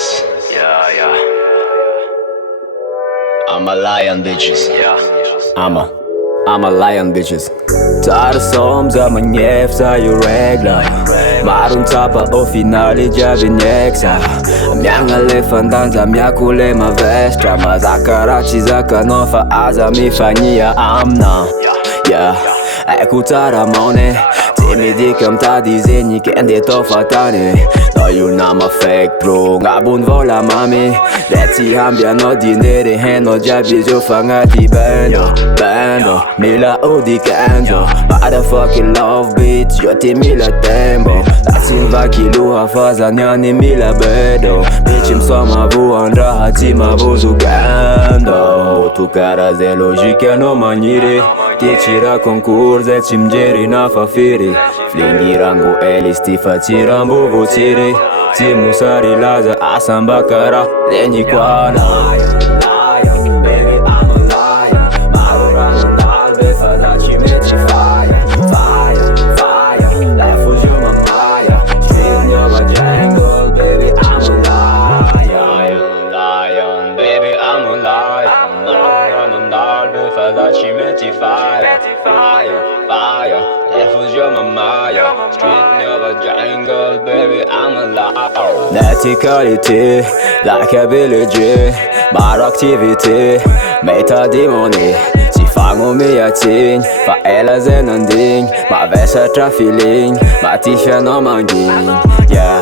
bitches. Yeah. I'm a lion, bitches. I'm a lion, bitches. Tsara somza magnefsa io regla Maro tsapa au finale jiaby nexa Miagna le fandanza miako le mavestra Mazaka raha tsy zakanao fa aza mifagnia amina Yeah, haiko tsara maone Tsy midika mitady zegny kende atao fatany Nao io nama fake bro Ngabony vola mamy Le tsy hamby anao dindery hainao jiaby izy io fagnaty bando Mila odi kanjo Motherfucking love bitch Io ty mila tembo La tsy mivaky loha fa zaniany mila bedo Bitch misoma voandraha tsy mavozogando Boto karaha zay logika anao magniry Ty tsy raha concours zay tsy mijery na fa firy Flingirango elis ty fa tsy rambo votsiry Tsy mosary laza asamba karaha zegny koana Ci metti fire, e fugiamo a Maya Street Nuova Jungle, baby, I'm alive Natty qualité, like ability Maro activity, meta di money Tsy fagnomiatigny, fa ela zay nandigny Mavesatra feeling, matifianao mangigny Yeah,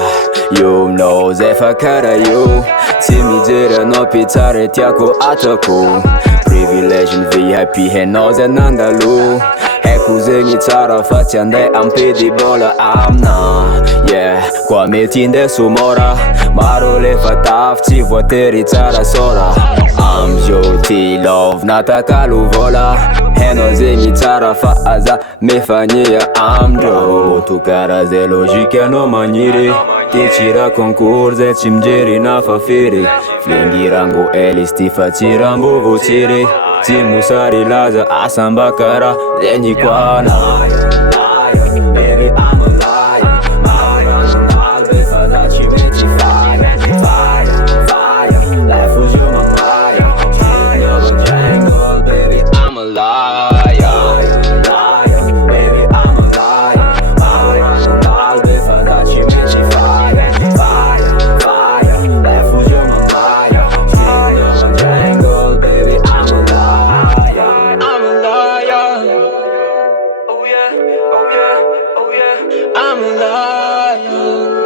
you know zay fa kara io Tsy mijery anao pitsary tiako atako Privilege ny VIP hainao zay nandalo Haiko zegny tsara fa tsy anday ampedy bola amina Yeah, koa mety indeso mora Maro lefa tafy tsy voatery tsara sora Amzio ty love natakalo vola Hainao zegny tsara fa aza mifagnia amdro Boto karaha zay logika anao magniry Ty tsy raha concours zay tsy mijery na fa firy Flingirango elis ty fa tsy rambo votsiry Tsy mosary laza asamba karaha zegny koana I'm a lion.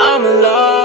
I'm a lion.